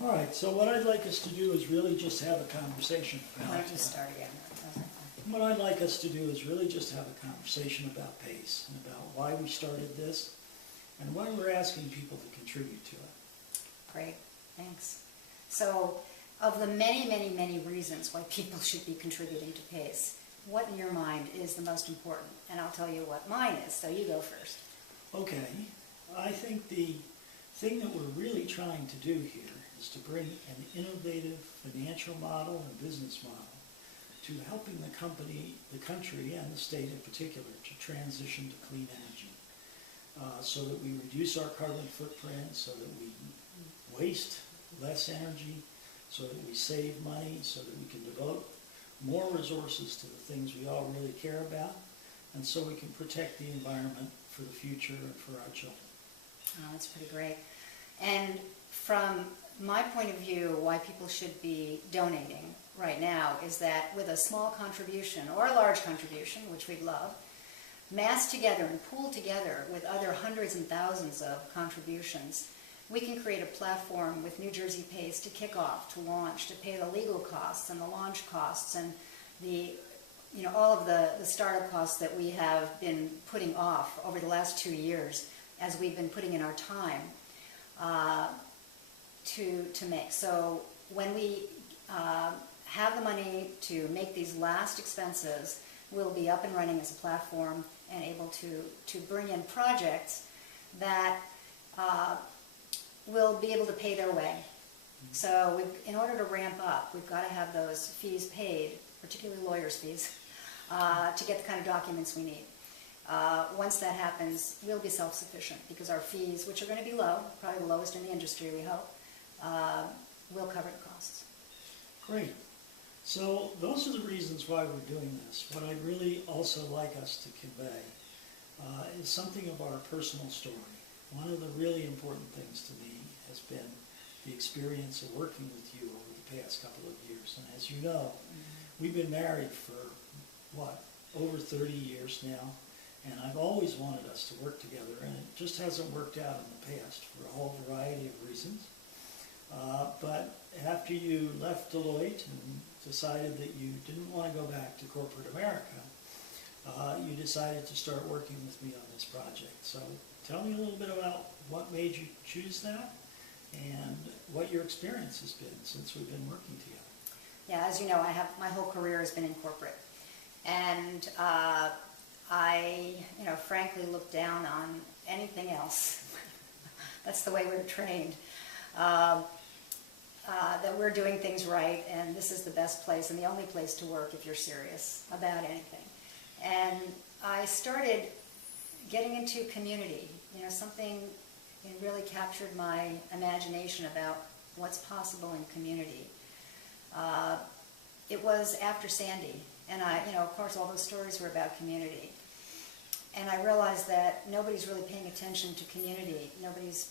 All right, so what I'd like us to do is really just have a conversation about. Why don't you start again? What I'd like us to do is really just have a conversation about PACE and about why we started this and why we're asking people to contribute to it. Great, thanks. So, of the many, many, many reasons why people should be contributing to PACE, what in your mind is the most important? And I'll tell you what mine is, so you go first. Okay, I think the thing that we're really trying to do here is to bring an innovative financial model and business model to helping the country and the state in particular to transition to clean energy so that we reduce our carbon footprint, so that we waste less energy, so that we save money, so that we can devote more resources to the things we all really care about, and so we can protect the environment for the future and for our children. Oh, that's pretty great. And from my point of view, why people should be donating right now is that with a small contribution or a large contribution, which we'd love, massed together and pooled together with other hundreds and thousands of contributions, we can create a platform with New Jersey PACE to kick off, to launch, to pay the legal costs and the launch costs and the, all of the startup costs that we have been putting off over the last 2 years as we've been putting in our time to make. So when we have the money to make these last expenses, we'll be up and running as a platform and able to bring in projects that will be able to pay their way. So in order to ramp up, we've got to have those fees paid, particularly lawyers' fees, to get the kind of documents we need. Once that happens, we'll be self-sufficient because our fees, which are going to be low, probably the lowest in the industry, we hope, will cover the costs. Great. So those are the reasons why we're doing this. What I'd really also like us to convey is something of our personal story. One of the really important things to me has been the experience of working with you over the past couple of years. And as you know, we've been married for, over 30 years now. And I've always wanted us to work together, and it just hasn't worked out in the past for a whole variety of reasons. But after you left Deloitte and decided that you didn't want to go back to corporate America, you decided to start working with me on this project. So tell me a little bit about what made you choose that and what your experience has been since we've been working together. Yeah, as you know, my whole career has been in corporate. And I, frankly look down on anything else. That's the way we're trained. That we're doing things right, and this is the best place and the only place to work if you're serious about anything. And I started getting into community. Something really captured my imagination about what's possible in community. It was after Sandy, and of course, all those stories were about community. And I realized that nobody's really paying attention to community. Nobody's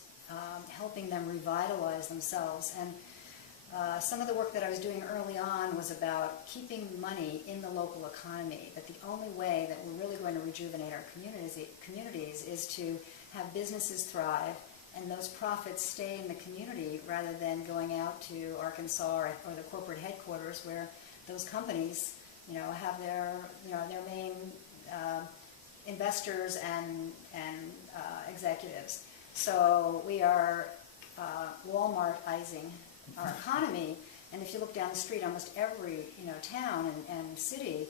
helping them revitalize themselves. And some of the work that I was doing early on was about keeping money in the local economy, that the only way that we're really going to rejuvenate our communities is to have businesses thrive and those profits stay in the community rather than going out to Arkansas or the corporate headquarters where those companies have their main investors and executives. So we are Walmartizing our economy, and if you look down the street, almost every town and city,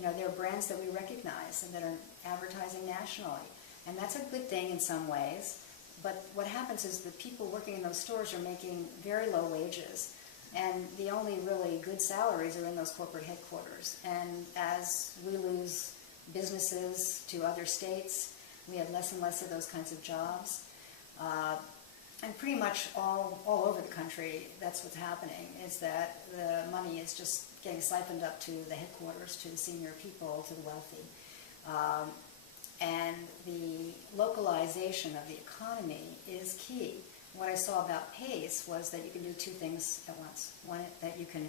there are brands that we recognize and that are advertising nationally, and that's a good thing in some ways. But what happens is the people working in those stores are making very low wages, and the only really good salaries are in those corporate headquarters. And as we lose businesses to other states, we have less and less of those kinds of jobs. And pretty much all over the country, that's what's happening, is that the money is just getting siphoned up to the headquarters, to the senior people, to the wealthy. And the localization of the economy is key. What I saw about PACE was that you can do two things at once. One, that you can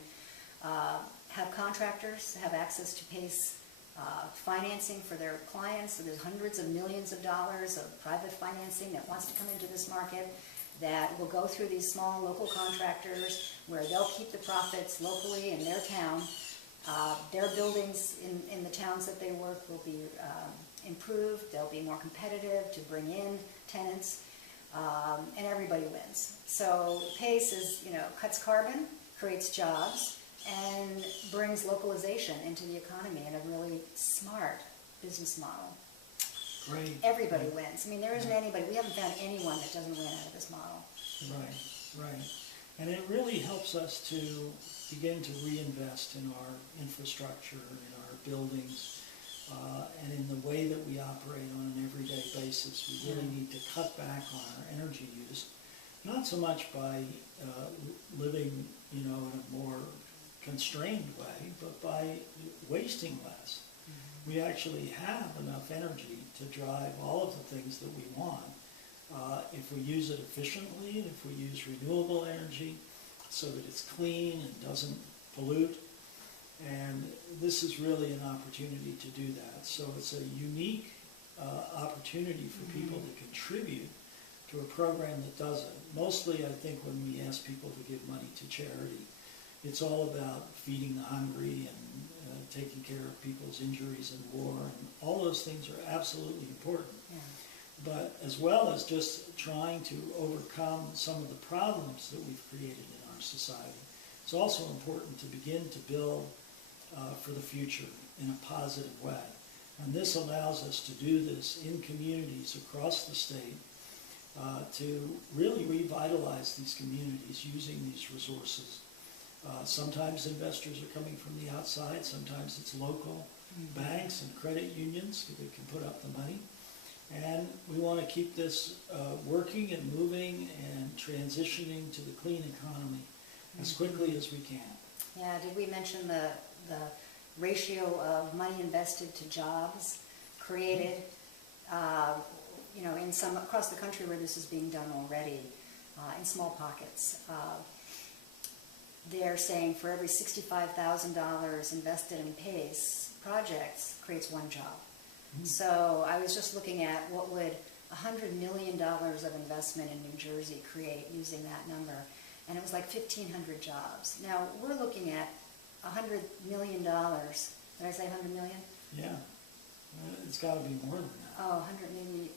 have contractors have access to PACE financing for their clients. So there's hundreds of millions of dollars of private financing that wants to come into this market. that will go through these small local contractors where they'll keep the profits locally in their town. Their buildings in the towns that they work will be improved. They'll be more competitive to bring in tenants, and everybody wins. So PACE is, cuts carbon, creates jobs, and brings localization into the economy in a really smart business model. Great. Everybody wins. I mean, there isn't anybody, we haven't found anyone that doesn't win out of this model. Right. And it really helps us to begin to reinvest in our infrastructure, in our buildings, and in the way that we operate on an everyday basis. We really need to cut back on our energy use, not so much by living, in a more constrained way, but by wasting less. We actually have enough energy to drive all of the things that we want if we use it efficiently, and if we use renewable energy so that it's clean and doesn't pollute. And this is really an opportunity to do that. So it's a unique opportunity for people to contribute to a program that does it. Mostly, I think, when we ask people to give money to charity, it's all about feeding the hungry and taking care of people's injuries in war, and all those things are absolutely important. Yeah. But as well as just trying to overcome some of the problems that we've created in our society, it's also important to begin to build for the future in a positive way. And this allows us to do this in communities across the state to really revitalize these communities using these resources. Sometimes investors are coming from the outside, sometimes it's local banks and credit unions that can put up the money. And we want to keep this working and moving and transitioning to the clean economy as quickly as we can. Yeah, did we mention the ratio of money invested to jobs created, in some across the country where this is being done already, in small pockets. They're saying for every $65,000 invested in PACE projects creates one job. So I was just looking at what would $100 million of investment in New Jersey create using that number, and it was like 1,500 jobs. Now we're looking at $100 million. Did I say 100 million? Yeah, it's got to be more than that. Oh, 100 maybe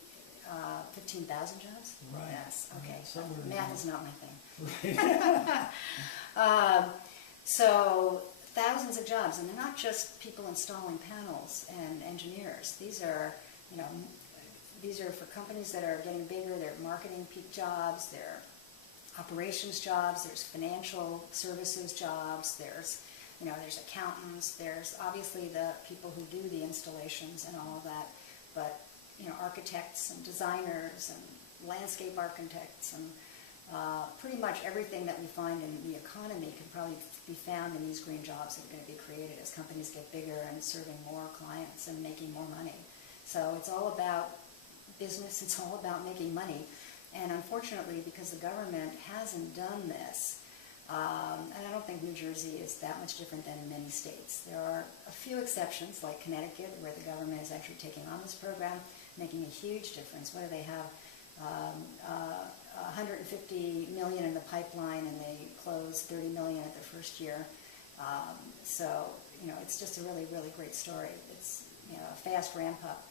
15,000 jobs? Right. Yes. Okay. Somewhere Math is not my thing. Right. So thousands of jobs, and they're not just people installing panels and engineers. These are, these are for companies that are getting bigger. They're marketing peak jobs. They're operations jobs. There's financial services jobs. There's, there's accountants. There's obviously the people who do the installations and all of that, but architects and designers and landscape architects and pretty much everything that we find in the economy can probably be found in these green jobs that are going to be created as companies get bigger and serving more clients and making more money. So it's all about business, it's all about making money. And unfortunately, because the government hasn't done this, and I don't think New Jersey is that much different than many states. There are a few exceptions, like Connecticut, where the government is actually taking on this program, making a huge difference. What do they have? 150 million in the pipeline, and they close 30 million at their first year. So, it's just a really, really great story. It's, a fast ramp up.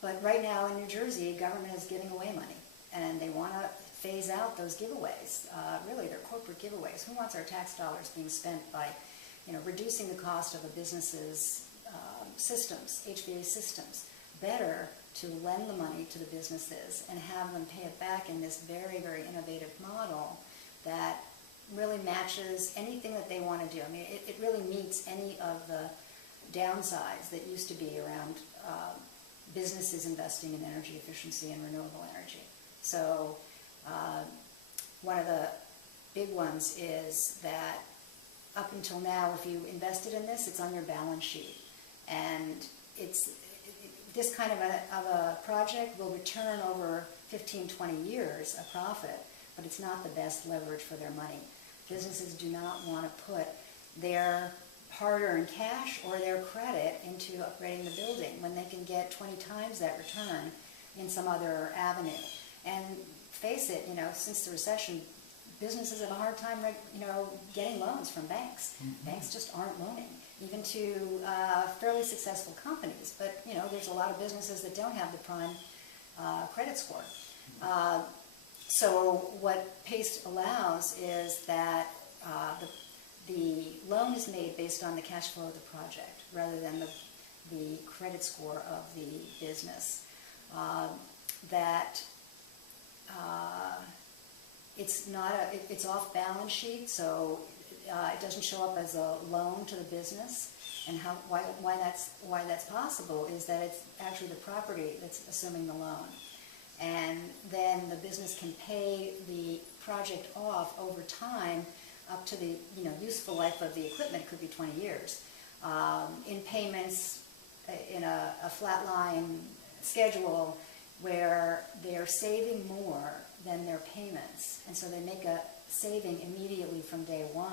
But right now in New Jersey, government is giving away money, and they want to phase out those giveaways. Really, they're corporate giveaways. Who wants our tax dollars being spent by, reducing the cost of a business's systems, HVAC systems? Better to lend the money to the businesses and have them pay it back in this very, very innovative model that really matches anything that they want to do. I mean, it really meets any of the downsides that used to be around businesses investing in energy efficiency and renewable energy. So one of the big ones is that up until now, if you invested in this, it's on your balance sheet. And this kind of a project will return over 15, 20 years a profit, but it's not the best leverage for their money. Businesses do not want to put their hard-earned cash or their credit into upgrading the building when they can get 20 times that return in some other avenue. And face it, since the recession, businesses have a hard time, getting loans from banks. Mm-hmm. Banks just aren't loaning, even to fairly successful companies. But, there's a lot of businesses that don't have the prime credit score. So what PACE allows is that the loan is made based on the cash flow of the project rather than the credit score of the business. It's off balance sheet, so it doesn't show up as a loan to the business. And why that's possible is that it's actually the property that's assuming the loan. And then the business can pay the project off over time up to the useful life of the equipment. Could be 20 years in payments in a flat line schedule where they're saving more than their payments, and so they make a saving immediately from day one.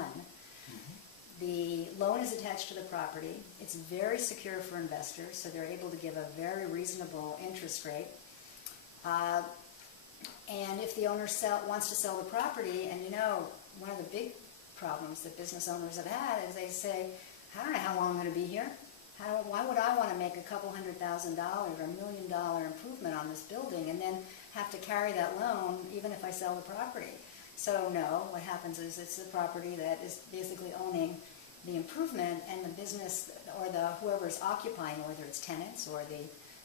Mm-hmm. The loan is attached to the property. It's very secure for investors, so they're able to give a very reasonable interest rate. And if the owner wants to sell the property, and one of the big problems that business owners have had is they say, I don't know how long I'm going to be here. Why would I want to make a couple $100,000 or $1 million improvement on this building and then have to carry that loan even if I sell the property? So no, what happens is it's the property that is basically owning the improvement, and the business or whoever's occupying, whether it's tenants or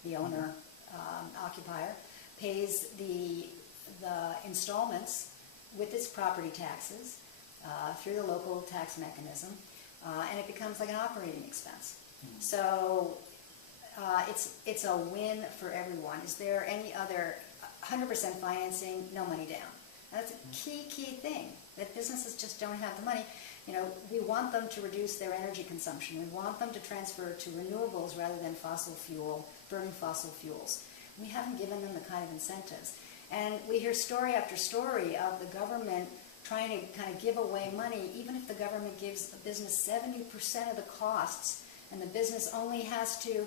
the owner occupier, pays the installments with its property taxes through the local tax mechanism, and it becomes like an operating expense. Mm-hmm. So it's a win for everyone. Is there any other 100% financing, no money down? That's a key thing, that businesses just don't have the money. We want them to reduce their energy consumption. We want them to transfer to renewables rather than burning fossil fuels. We haven't given them the kind of incentives. And we hear story after story of the government trying to kind of give away money, even if the government gives a business 70% of the costs and the business only has to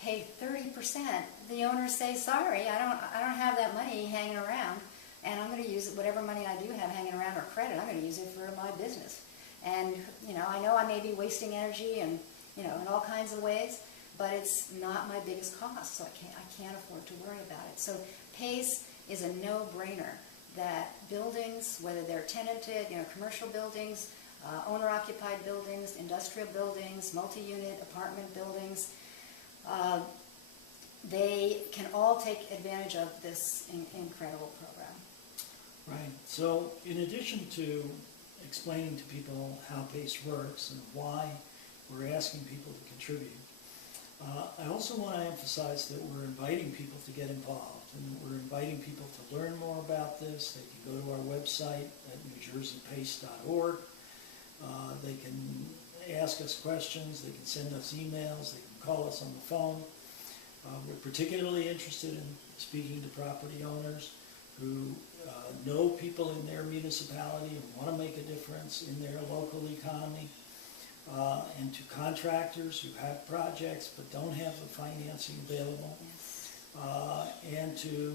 pay 30%. The owners say, sorry, I don't have that money hanging around, and I'm going to use whatever money I do have hanging around or credit, I'm going to use it for my business. And I know I may be wasting energy and in all kinds of ways, but it's not my biggest cost, so I can't afford to worry about it. So PACE is a no-brainer that buildings, whether they're tenanted, commercial buildings, owner-occupied buildings, industrial buildings, multi-unit apartment buildings, they can all take advantage of this incredible program. Right. So in addition to explaining to people how PACE works and why we're asking people to contribute, I also want to emphasize that we're inviting people to get involved, and we're inviting people to learn more about this. They can go to our website at newjerseypace.org. They can ask us questions, they can send us emails, they can call us on the phone. We're particularly interested in speaking to property owners who know people in their municipality and want to make a difference in their local economy, and to contractors who have projects but don't have the financing available, and to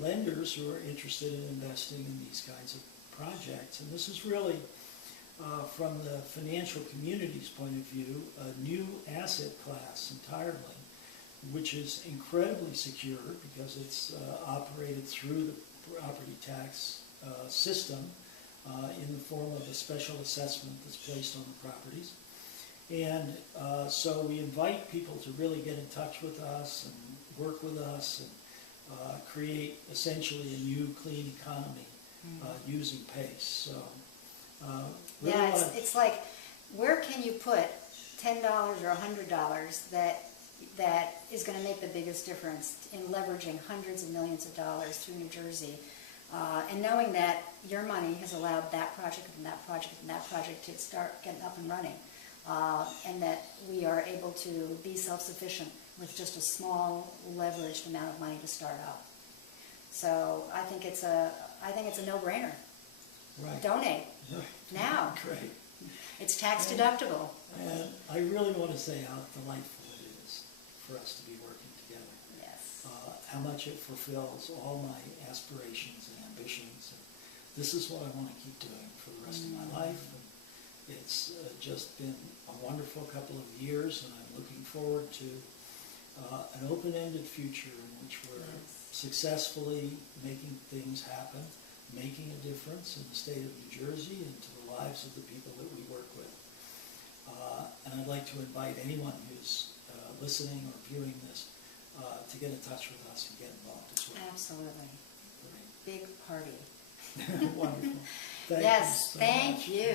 lenders who are interested in investing in these kinds of projects. And this is really, from the financial community's point of view, a new asset class entirely, which is incredibly secure because it's operated through the property tax system in the form of a special assessment that's placed on the properties. And so we invite people to really get in touch with us and work with us and create essentially a new clean economy using PACE. So really it's like, where can you put $10 or $100 that is going to make the biggest difference in leveraging hundreds of millions of dollars through New Jersey, and knowing that your money has allowed that project and that project and that project to start getting up and running, and that we are able to be self-sufficient with just a small leveraged amount of money to start out. So I think it's a no-brainer. Right. Donate now. Great. It's tax deductible. And I really want to say how delightful it is for us to be working together. Yes. How much it fulfills all my aspirations and ambitions. And this is what I want to keep doing for the rest of my life. And it's just been a wonderful couple of years, and I'm looking forward to an open-ended future in which we're successfully making things happen, making a difference in the state of New Jersey and to the lives of the people that we work with. And I'd like to invite anyone who's listening or viewing this to get in touch with us and get involved as well. Absolutely. Great. Big party. Wonderful. Thank Yes, you so thank much. you.